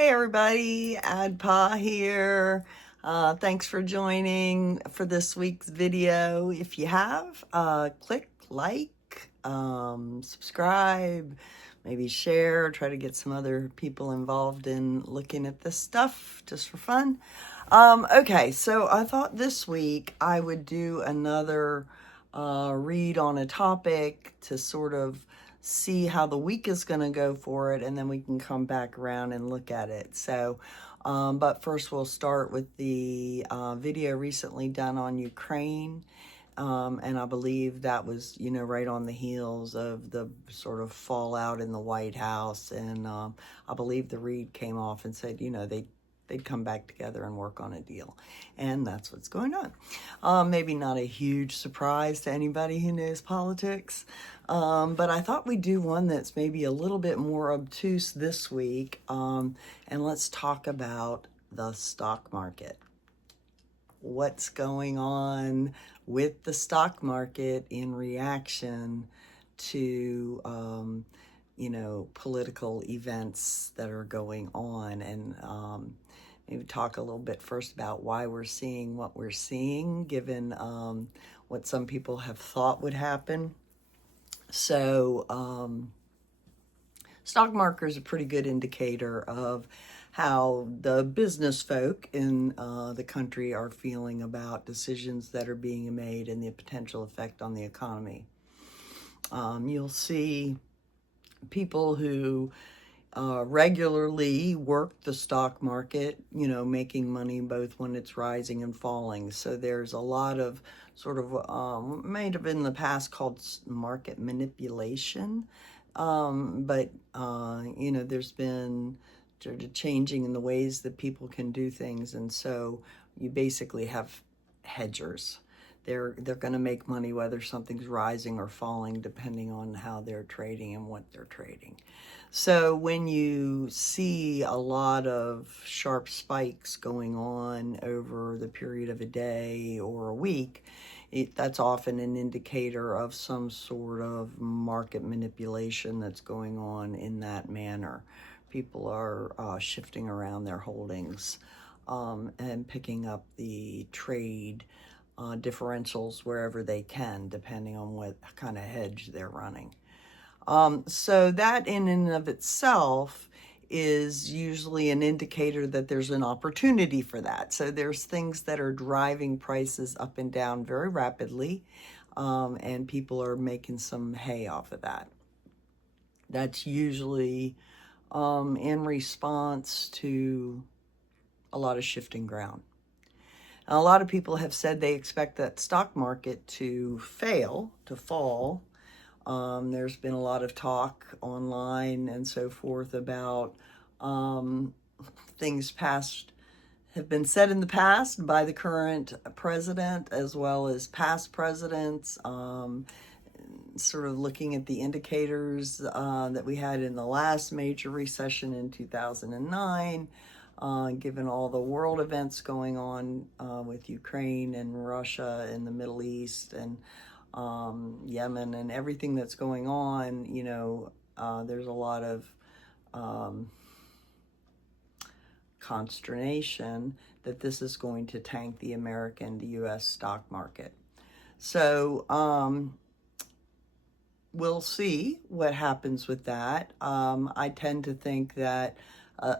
Hey everybody, Adhpa here. Thanks for joining for this week's video. If you have, click like, subscribe, maybe share, try to get some other people involved in looking at this stuff just for fun. Okay, so I thought this week I would do another read on a topic to sort of see how the week is going to go for it, and then we can come back around and look at it. So, but first we'll start with the video recently done on Ukraine. And I believe that was, right on the heels of the sort of fallout in the White House. And I believe the read came off and said, they'd come back together and work on a deal. And that's what's going on. Maybe not a huge surprise to anybody who knows politics. But I thought we'd do one that's maybe a little bit more obtuse this week. And let's talk about the stock market. What's going on with the stock market in reaction to, political events that are going on, and maybe talk a little bit first about why we're seeing what we're seeing, given what some people have thought would happen. So, stock market is a pretty good indicator of how the business folk in the country are feeling about decisions that are being made and the potential effect on the economy. You'll see people who regularly work the stock market, making money both when it's rising and falling. So there's a lot of sort of, may have been in the past called market manipulation. But there's been sort of changing in the ways that people can do things. And so you basically have hedgers. They're going to make money whether something's rising or falling, depending on how they're trading and what they're trading. So when you see a lot of sharp spikes going on over the period of a day or a week, that's often an indicator of some sort of market manipulation that's going on in that manner. People are shifting around their holdings and picking up the trade differentials wherever they can, depending on what kind of hedge they're running. So that in and of itself is usually an indicator that there's an opportunity for that. So there's things that are driving prices up and down very rapidly, and people are making some hay off of that. That's usually in response to a lot of shifting ground. And a lot of people have said they expect that stock market to fail, to fall. There's been a lot of talk online and so forth about things have been said in the past by the current president as well as past presidents, sort of looking at the indicators that we had in the last major recession in 2009, given all the world events going on with Ukraine and Russia and the Middle East and Yemen and everything that's going on. There's a lot of consternation that this is going to tank the the U.S. stock market. So we'll see what happens with that. I tend to think that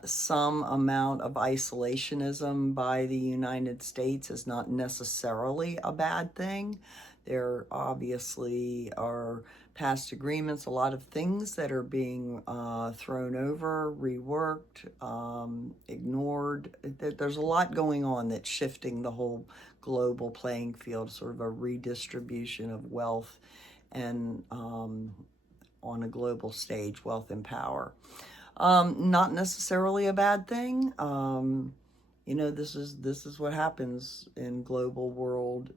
some amount of isolationism by the United States is not necessarily a bad thing. There obviously are past agreements, a lot of things that are being thrown over, reworked, ignored. There's a lot going on that's shifting the whole global playing field, sort of a redistribution of wealth and on a global stage, wealth and power. Not necessarily a bad thing. This is what happens in global world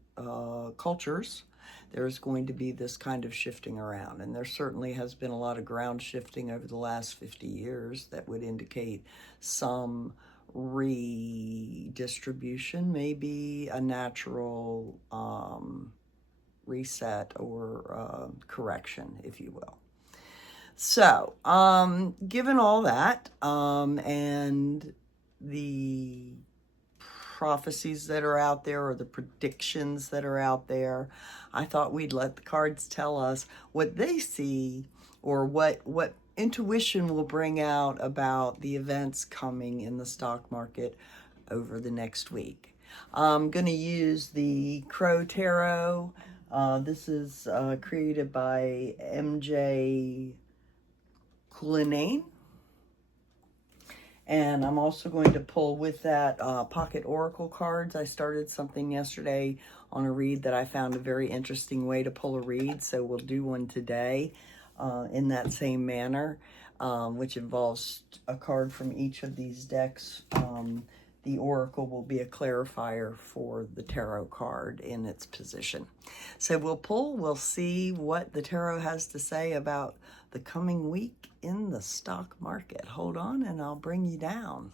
cultures. There's going to be this kind of shifting around, and there certainly has been a lot of ground shifting over the last 50 years that would indicate some redistribution, maybe a natural reset or correction, if you will. So, given all that, and the prophecies that are out there or the predictions that are out there, I thought we'd let the cards tell us what they see or what intuition will bring out about the events coming in the stock market over the next week. I'm going to use the Crow Tarot. This is created by MJ Cullinane. And I'm also going to pull with that pocket oracle cards. I started something yesterday on a read that I found a very interesting way to pull a read. So we'll do one today in that same manner, which involves a card from each of these decks. The oracle will be a clarifier for the tarot card in its position. So we'll pull, we'll see what the tarot has to say about the coming week in the stock market. Hold on and I'll bring you down.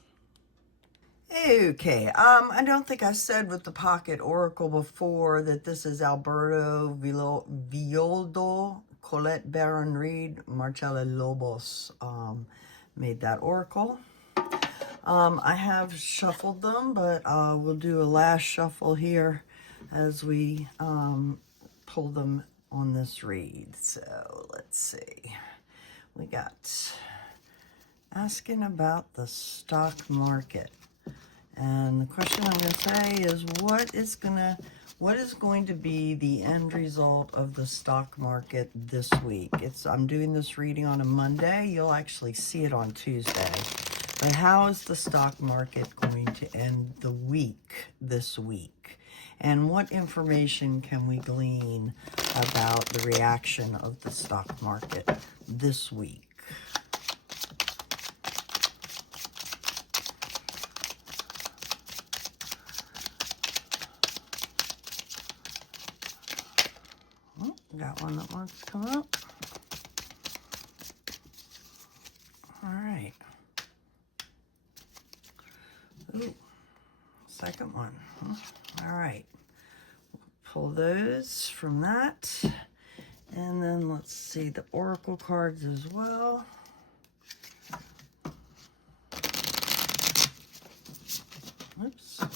Okay, I don't think I said with the pocket oracle before that this is Alberto Villoldo, Colette Baron Reed, Marcella Lobos made that oracle. I have shuffled them, but we'll do a last shuffle here as we pull them on this read. So let's see. We got asking about the stock market. And the question I'm going to say is what is going to be the end result of the stock market this week? I'm doing this reading on a Monday. You'll actually see it on Tuesday. But how is the stock market going to end the week this week? And what information can we glean about the reaction of the stock market this week? Oh, got one that wants to come up. All right. Ooh, second one. All right. Pull those from that. And then let's see the oracle cards as well. Oops. Stock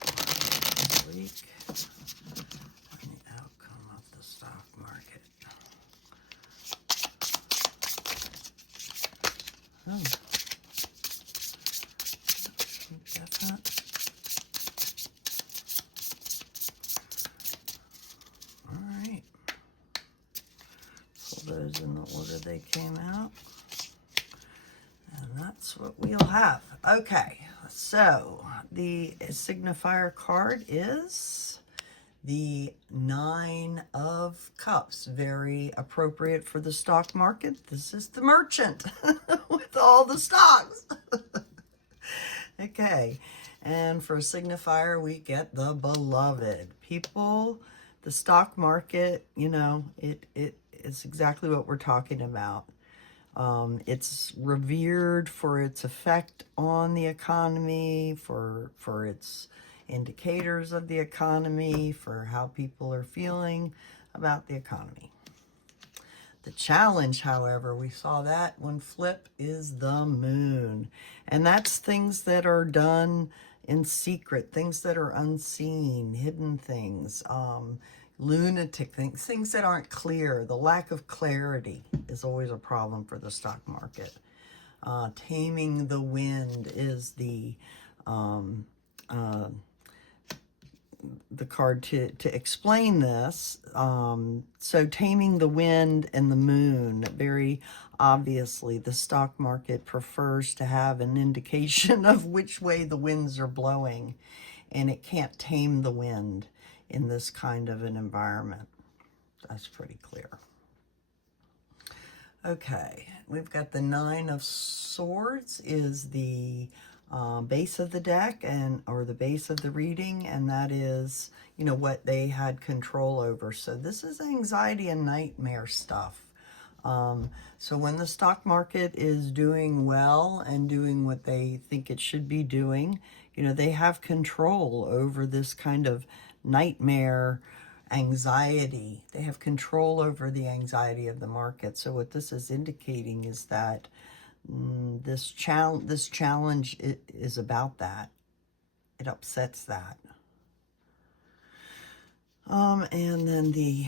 market this week. And the outcome of the stock market. Oh. Alright. Pull those in the order they came out. And that's what we'll have. Okay, so the signifier card is the Nine of Cups. Very appropriate for the stock market. This is the merchant with all the stocks. Okay, and for a signifier, we get the Beloved. People, the stock market, you know, it's exactly what we're talking about. It's revered for its effect on the economy, for its indicators of the economy, for how people are feeling about the economy. The challenge, however, we saw that one flip, is the Moon. And that's things that are done in secret, things that are unseen, hidden things, lunatic things, things that aren't clear. The lack of clarity is always a problem for the stock market. Taming the wind is the card to explain this. So taming the wind and the moon, very obviously the stock market prefers to have an indication of which way the winds are blowing, and it can't tame the wind in this kind of an environment. That's pretty clear. Okay, we've got the Nine of Swords is the base of the deck, or the base of the reading, and that is, you know, what they had control over. So this is anxiety and nightmare stuff. So when the stock market is doing well and doing what they think it should be doing, you know, they have control over this kind of nightmare anxiety. They have control over the anxiety of the market. So what this is indicating is that this challenge is about that. It upsets that. And then the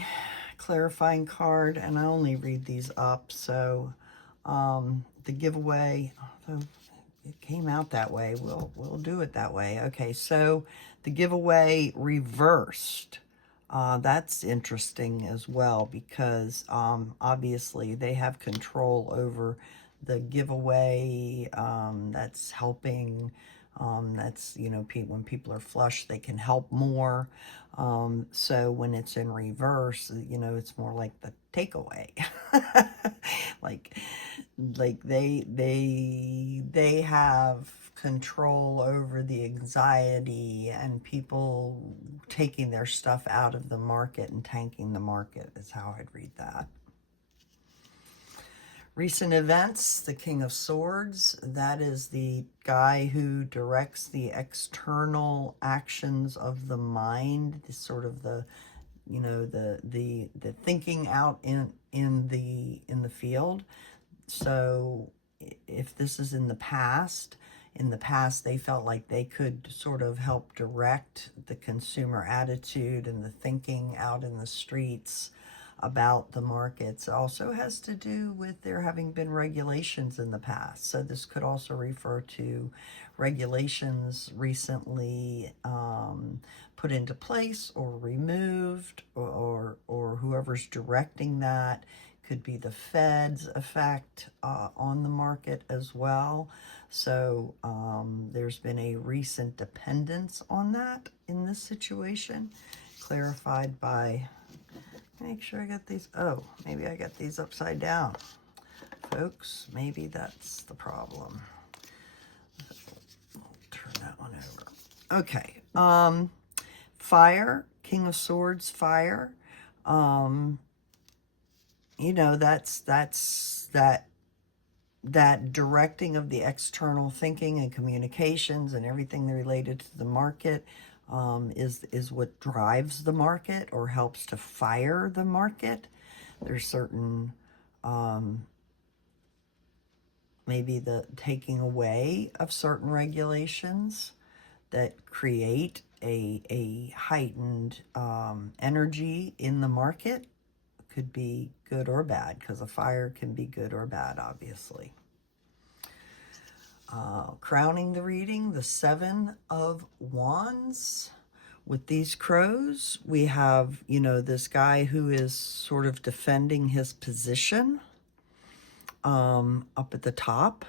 clarifying card, and I only read these up, so the giveaway, although it came out that way, we'll do it that way. Okay, so the giveaway reversed. That's interesting as well, because obviously they have control over the giveaway. That's helping. That's, you know, when people are flush, they can help more. So when it's in reverse, you know, it's more like the takeaway. like they have control over the anxiety and people taking their stuff out of the market and tanking the market is how I'd read that. Recent events, the King of Swords, that is the guy who directs the external actions of the mind, the sort of the, you know, the thinking out in the field. So if this is in the past they felt like they could sort of help direct the consumer attitude and the thinking out in the streets about the markets. It also has to do with there having been regulations in the past. So this could also refer to regulations recently put into place or removed, or whoever's directing that. Could be the Fed's effect on the market as well. So there's been a recent dependence on that in this situation, clarified by, make sure I got these, oh, maybe I got these upside down. Folks, maybe that's the problem. I'll turn that one over. Okay, fire, King of Swords, fire. You know, that's that directing of the external thinking and communications and everything related to the market is what drives the market or helps to fire the market. There's certain maybe the taking away of certain regulations that create a heightened energy in the market. Could be good or bad, because a fire can be good or bad, obviously. Crowning the reading, the Seven of Wands. With these crows, we have, you know, this guy who is sort of defending his position up at the top,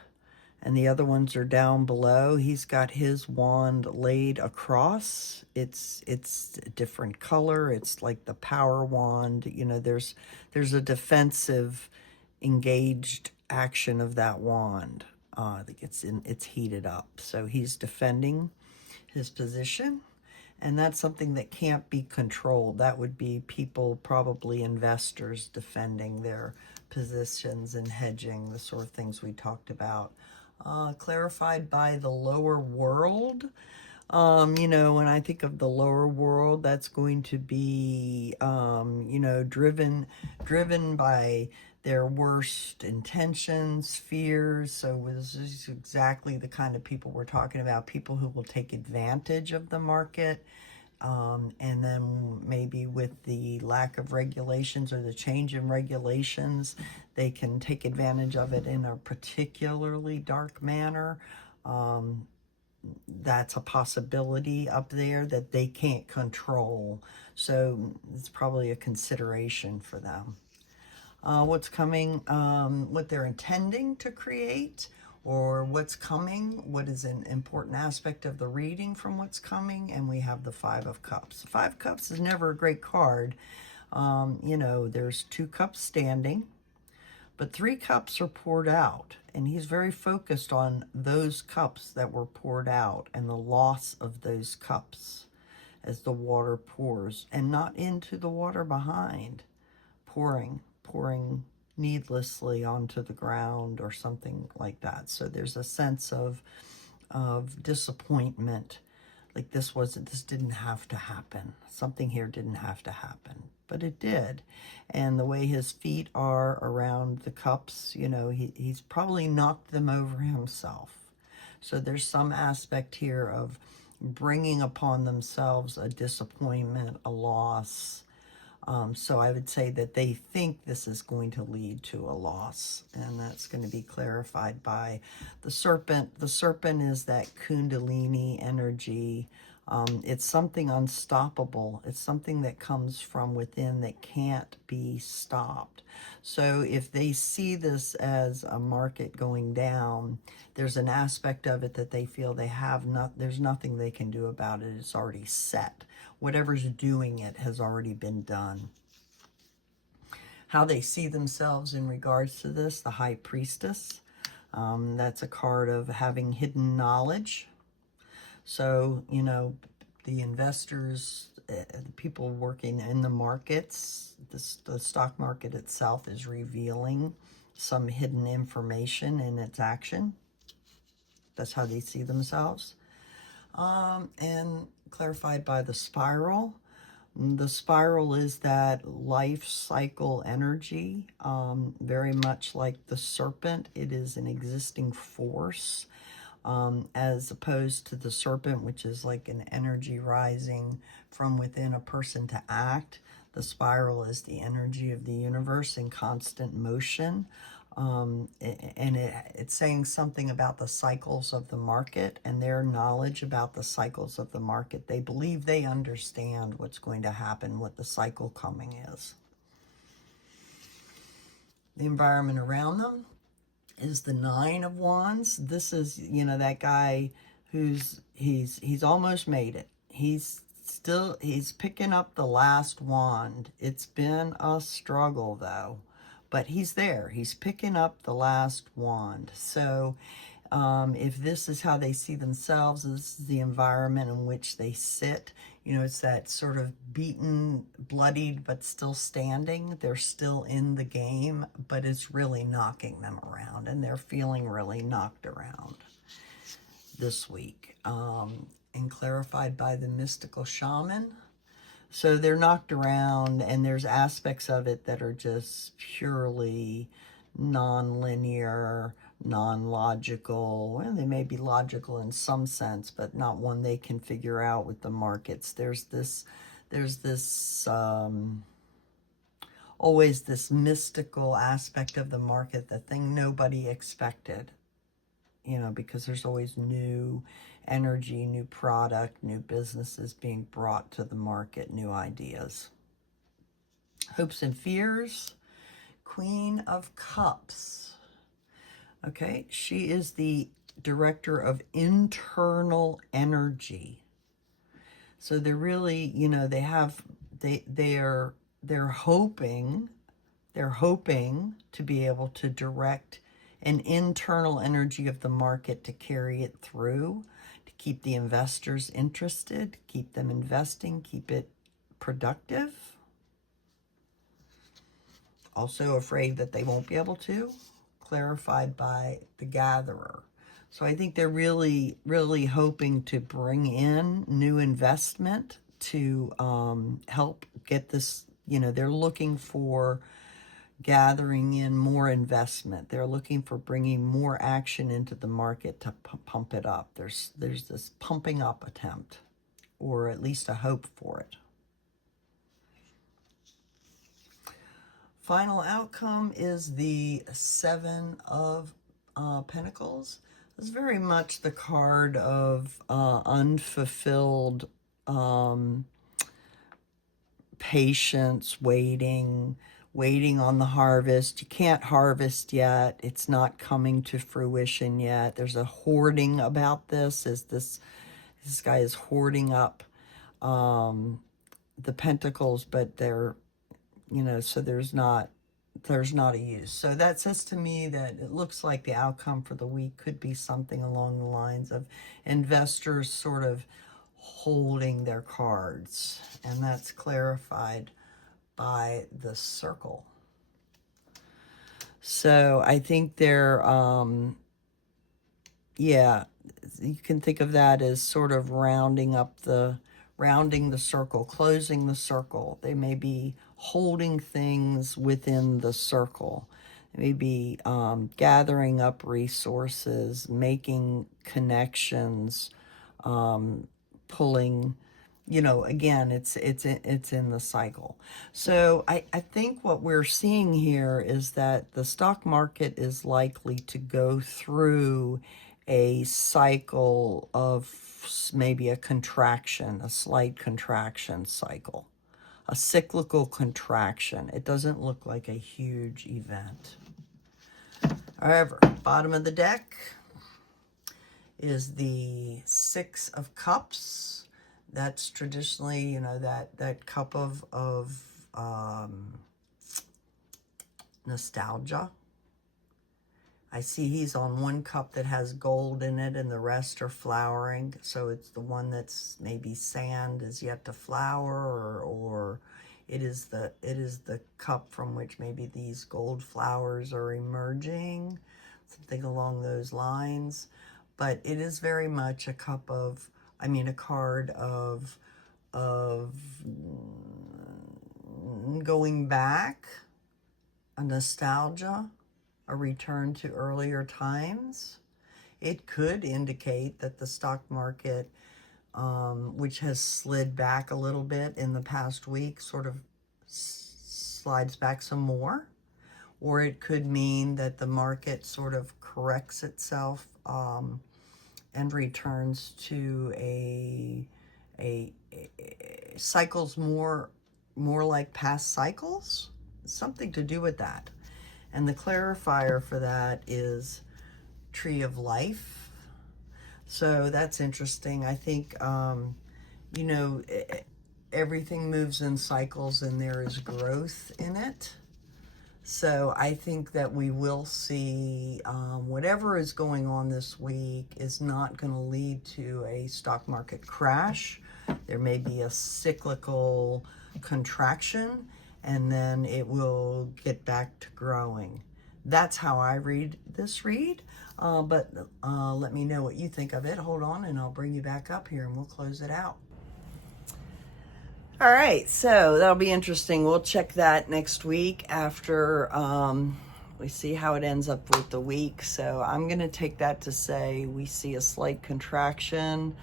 and the other ones are down below. He's got his wand laid across. It's a different color. It's like the power wand. You know, there's a defensive, engaged action of that wand. It's heated up. So he's defending his position, and that's something that can't be controlled. That would be people, probably investors, defending their positions and hedging, the sort of things we talked about. Clarified by the lower world. You know, when I think of the lower world, that's going to be, you know, driven by their worst intentions, fears. So this is exactly the kind of people we're talking about, people who will take advantage of the market. And then maybe with the lack of regulations or the change in regulations, they can take advantage of it in a particularly dark manner. That's a possibility up there that they can't control. So it's probably a consideration for them. What's coming, what they're intending to create, or what's coming, what is an important aspect of the reading from what's coming. And we have the Five of Cups. Five Cups is never a great card. You know, there's 2 cups standing, but 3 cups are poured out, and he's very focused on those cups that were poured out and the loss of those cups as the water pours, and not into the water behind, pouring needlessly onto the ground or something like that. So there's a sense of disappointment Like this didn't have to happen. Something here didn't have to happen, but it did. And the way his feet are around the cups, you know, he's probably knocked them over himself. So there's some aspect here of bringing upon themselves a disappointment, a loss. So I would say that they think this is going to lead to a loss, and that's going to be clarified by the serpent. The serpent is that kundalini energy. It's something unstoppable. It's something that comes from within that can't be stopped. So if they see this as a market going down, there's an aspect of it that they feel there's nothing they can do about it. It's already set. Whatever's doing it has already been done. How they see themselves in regards to this, the High Priestess. That's a card of having hidden knowledge. So, you know, the investors, the people working in the markets, the stock market itself is revealing some hidden information in its action. That's how they see themselves. And clarified by the spiral. The spiral is that life cycle energy, very much like the serpent. It is an existing force, as opposed to the serpent, which is like an energy rising from within a person to act. The spiral is the energy of the universe in constant motion. And it's saying something about the cycles of the market and their knowledge about the cycles of the market. They believe they understand what's going to happen, what the cycle coming is. The environment around them is the Nine of Wands. This is, you know, that guy he's almost made it. He's picking up the last wand. It's been a struggle though. But he's there. He's picking up the last wand. So if this is how they see themselves, this is the environment in which they sit. You know, it's that sort of beaten, bloodied, but still standing. They're still in the game, but it's really knocking them around. And they're feeling really knocked around this week. And clarified by the mystical shaman. So they're knocked around, and there's aspects of it that are just purely non-linear, non-logical. Well, they may be logical in some sense, but not one they can figure out with the markets. There's this always this mystical aspect of the market, the thing nobody expected, you know, because there's always new energy, new product, new businesses being brought to the market, new ideas. Hopes and fears, Queen of Cups. Okay, she is the director of internal energy. So they're really, you know, they're hoping to be able to direct an internal energy of the market to carry it through, to keep the investors interested, keep them investing, keep it productive. Also afraid that they won't be able to, clarified by the gatherer. So I think they're really, really hoping to bring in new investment to help get this, you know, they're looking for gathering in more investment. They're looking for bringing more action into the market to pump it up. There's this pumping up attempt, or at least a hope for it. Final outcome is the Seven of Pentacles. It's very much the card of unfulfilled patience, waiting on the harvest. You can't harvest yet. It's not coming to fruition yet. There's a hoarding about this. This guy is hoarding up the pentacles, but they're, you know, so there's not a use. So that says to me that it looks like the outcome for the week could be something along the lines of investors sort of holding their cards, and that's clarified by the circle. So I think they're yeah, you can think of that as sort of rounding the circle, closing the circle. They may be holding things within the circle. They may be gathering up resources, making connections, pulling, again, it's in the cycle. So I think what we're seeing here is that the stock market is likely to go through a cycle of maybe a contraction, a slight contraction cycle, a cyclical contraction. It doesn't look like a huge event. However, bottom of the deck is the Six of Cups. That's traditionally, that cup of nostalgia. I see he's on one cup that has gold in it and the rest are flowering. So it's the one that's maybe sand is yet to flower, or it is the cup from which maybe these gold flowers are emerging, something along those lines. But it is very much a card of going back, a nostalgia, a return to earlier times. It could indicate that the stock market, which has slid back a little bit in the past week, sort of slides back some more. Or it could mean that the market sort of corrects itself and returns to a cycles more like past cycles. Something to do with that. And the clarifier for that is Tree of Life. So that's interesting. I think, everything moves in cycles and there is growth in it. So I think that we will see whatever is going on this week is not going to lead to a stock market crash. There may be a cyclical contraction, and then it will get back to growing. That's how I read this read. But let me know what you think of it. Hold on, and I'll bring you back up here, and we'll close it out. All right, so that'll be interesting. We'll check that next week after we see how it ends up with the week. So I'm going to take that to say we see a slight contraction,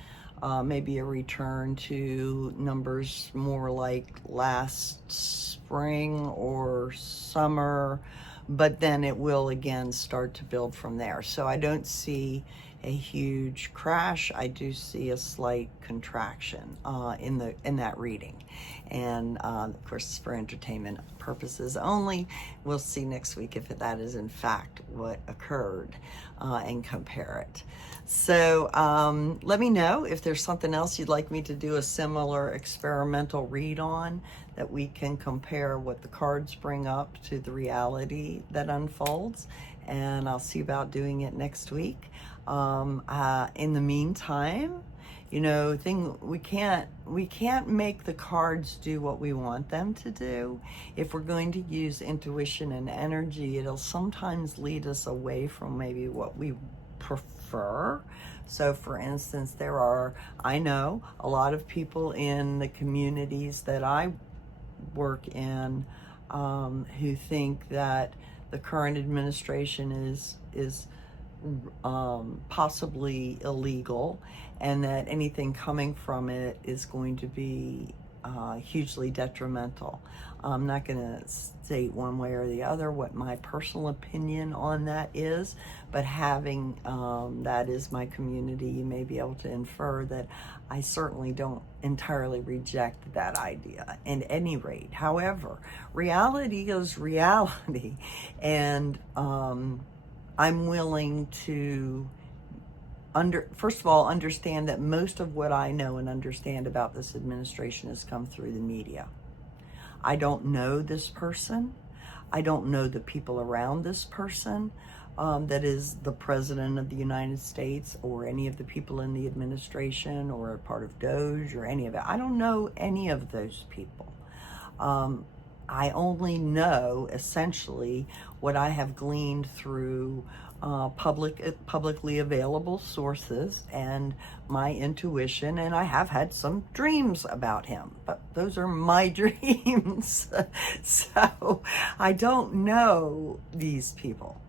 maybe a return to numbers more like last spring or summer, but then it will again start to build from there. So I don't see a huge crash. I do see a slight contraction in that reading, and of course, for entertainment purposes only. We'll see next week if that is in fact what occurred, and compare it. So let me know if there's something else you'd like me to do a similar experimental read on, that we can compare what the cards bring up to the reality that unfolds, and I'll see about doing it next week. In the meantime, we can't make the cards do what we want them to do. If we're going to use intuition and energy, it'll sometimes lead us away from maybe what we prefer. So for instance, I know a lot of people in the communities that I work in who think that the current administration is possibly illegal, and that anything coming from it is going to be hugely detrimental. I'm not going to state one way or the other what my personal opinion on that is, but having that is my community, you may be able to infer that I certainly don't entirely reject that idea at any rate. However, reality is reality, and I'm willing to first of all, understand that most of what I know and understand about this administration has come through the media. I don't know this person. I don't know the people around this person, that is the President of the United States, or any of the people in the administration, or a part of Doge, or any of it. I don't know any of those people. I only know essentially what I have gleaned through publicly available sources and my intuition, and I have had some dreams about him, but those are my dreams. So I don't know these people.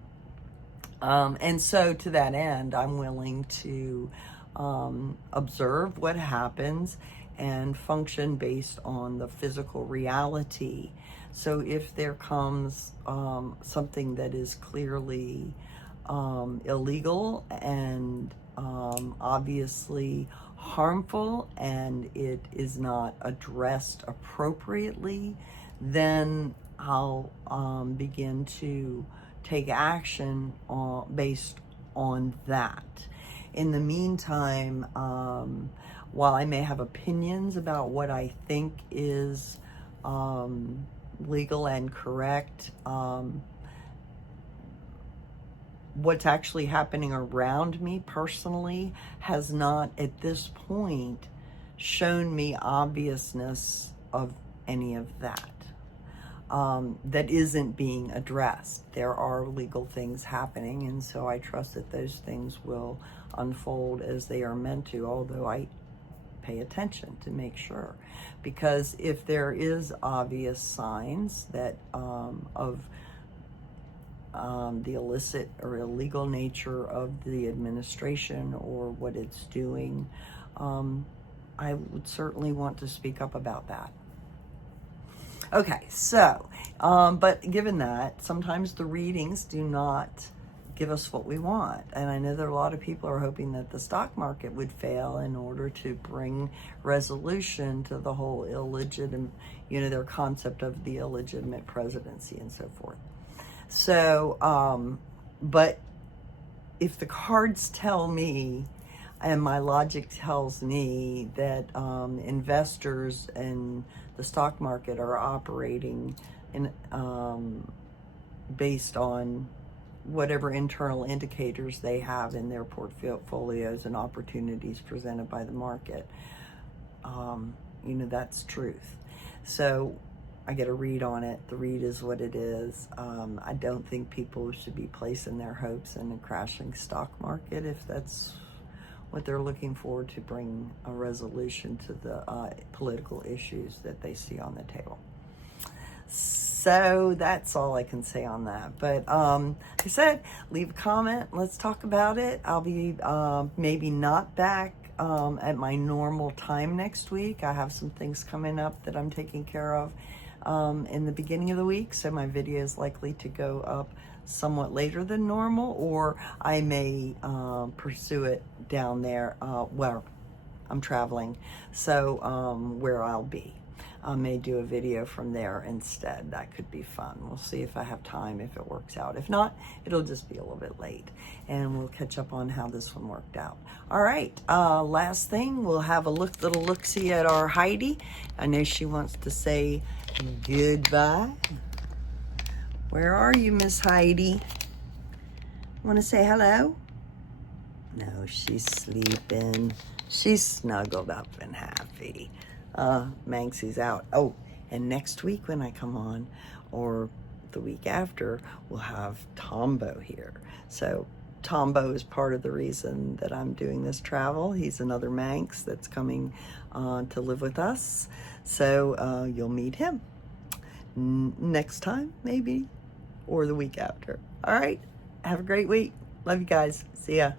And so to that end, I'm willing to observe what happens and function based on the physical reality. So if there comes something that is clearly illegal and obviously harmful, and it is not addressed appropriately, then I'll begin to take action based on that. In the meantime, while I may have opinions about what I think is legal and correct, what's actually happening around me personally has not at this point shown me obviousness of any of that. That isn't being addressed. There are legal things happening, and so I trust that those things will unfold as they are meant to, although I pay attention to make sure. Because if there is obvious signs that of the illicit or illegal nature of the administration or what it's doing, I would certainly want to speak up about that. Okay, so, but given that, sometimes the readings do not give us what we want. And I know that a lot of people are hoping that the stock market would fail in order to bring resolution to the whole illegitimate, their concept of the illegitimate presidency and so forth. So, but if the cards tell me, and my logic tells me that investors and the stock market are operating in based on whatever internal indicators they have in their portfolios and opportunities presented by the market, that's truth. So I get a read on it. The read is what it is. I don't think people should be placing their hopes in a crashing stock market if that's what they're looking for to bring a resolution to the political issues that they see on the table. So that's all I can say on that. But like I said, leave a comment. Let's talk about it. I'll be maybe not back at my normal time next week. I have some things coming up that I'm taking care of in the beginning of the week, so my video is likely to go up somewhat later than normal, or I may pursue it down there where I'm traveling, so where I'll be. I may do a video from there instead. That could be fun. We'll see if I have time, if it works out. If not, it'll just be a little bit late, and we'll catch up on how this one worked out. All right, last thing, we'll have a little look-see at our Heidi. I know she wants to say goodbye. Where are you, Miss Heidi? Want to say hello? No, she's sleeping. She's snuggled up and happy. Manksy's out. Oh, and next week when I come on, or the week after, we'll have Tombo here. So Tombo is part of the reason that I'm doing this travel. He's another Manx that's coming to live with us. So you'll meet him next time, maybe, or the week after. All right, have a great week. Love you guys. See ya.